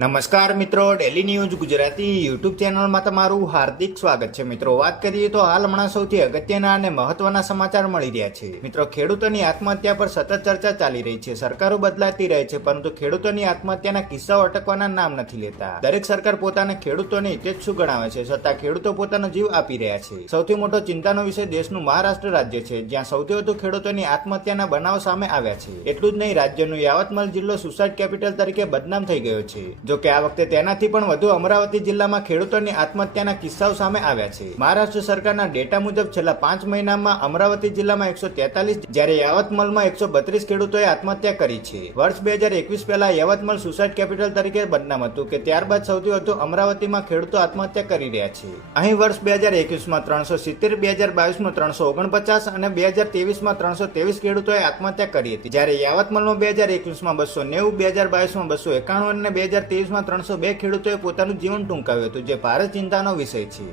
નમસ્કાર મિત્રો, daily news Gujarati YouTube ચેનલમાં તમારું હાર્દિક સ્વાગત છે. મિત્રો, વાત કરીએ તો હાલ હમણાં સૌથી અગત્યના અને મહત્વના સમાચાર મળી રહ્યા છે. મિત્રો, ખેડૂતોની આત્મહત્યા પર સતત ચર્ચા ચાલી રહી છે. સરકારો બદલાતી રહે છે, પરંતુ ખેડૂતોની આત્મહત્યાના કિસ્સાઓ અટકવાના નામ નથી લેતા. દરેક સરકાર પોતાને ખેડૂતોને હિતેચ્છુ ગણાવે છે, છતાં ખેડૂતો પોતાનો જીવ આપી રહ્યા છે. સૌથી મોટો ચિંતાનો વિષય દેશનું મહારાષ્ટ્ર રાજ્ય છે, જ્યાં સૌથી વધુ ખેડૂતોની આત્મહત્યાના બનાવો સામે આવ્યા છે. એટલું જ નહીં, રાજ્યનું યાવતમલ જિલ્લો સુસાઇડ કેપિટલ તરીકે બદનામ થઈ ગયો છે. જો કે આ વખતે તેનાથી પણ વધુ અમરાવતી જિલ્લામાં ખેડૂતોની આત્મહત્યાના કિસ્સાઓ સામે આવ્યા છે. મહારાષ્ટ્ર સરકારના ડેટા મુજબ છેલ્લા 5 મહિનામાં અમરાવતી જિલ્લામાં 143 જ્યારે યાવતમલમાં 132 ખેડૂતોએ આત્મહત્યા કરી છે. વર્ષ 2021 પહેલા યાવતમલ સુસાઇડ કેપિટલ તરીકે બદનામ હતું કે ત્યારબાદ સૌથી વધુ અમરાવતીમાં ખેડૂતો આત્મહત્યા કરી રહ્યા છે. અહીં વર્ષ 2021માં 370, 2022માં 349 અને 2023માં 323 ખેડૂતોએ આત્મહત્યા કરી હતી. જ્યારે યાવતમલમાં 2021માં 290, 2022માં 291 અને 2023માં 302 ખેડૂતોએ પોતાનું જીવન ટૂંકાવ્યું હતું, જે ભારે ચિંતાનો વિષય છે.